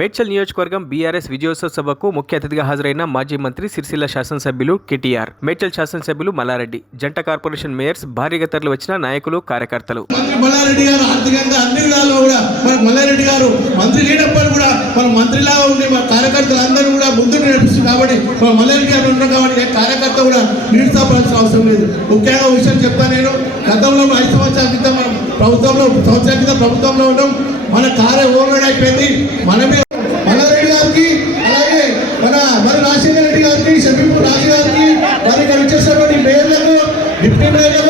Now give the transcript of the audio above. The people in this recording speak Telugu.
మేడ్చల్ నియోజకవర్గం బీఆర్ఎస్ విజయోత్సవ సభకు ముఖ్య అతిథిగా హాజరైన మాజీ మంత్రి సిరిసిల్ల శాసనసభ్యులు కేటీఆర్, మేడ్చల్ శాసనసభ్యులు మల్లారెడ్డి, జంట కార్పొరేషన్ మేయర్స్, భారీగా తరలి వచ్చిన నాయకులు, కార్యకర్తలు. మల్లారెడ్డి గారు ఆర్థికంగా అన్ని విధాలు కూడా మనకు మల్లారెడ్డి గారు మంత్రి లేనప్పుడు కూడా మన మంత్రిలాగా ఉండి మన కార్యకర్తలు అందరూ కూడా ముందుకు నడిపిస్తుంది కాబట్టి మన మల్లారెడ్డి గారు ఉన్నారు కాబట్టి కార్యకర్త కూడా నిరుత్సాహపడాల్సిన అవసరం లేదు. ముఖ్యంగా విషయం చెప్తాను నేను, గతంలో 5 సంవత్సరాల క్రితం మనం ప్రభుత్వంలో ఉన్నాం. మన కార్య ఓవర్లోడ్ అయిపోయింది. మనమే మల్లారెడ్డి గారికి, అలాగే మన రాజశేఖర రెడ్డి గారికి, షబీపూర్ రాజు గారికి, మరి ఇక్కడ వచ్చేసినటువంటి మేయర్లకు, డిప్యూటీ మేయర్లకు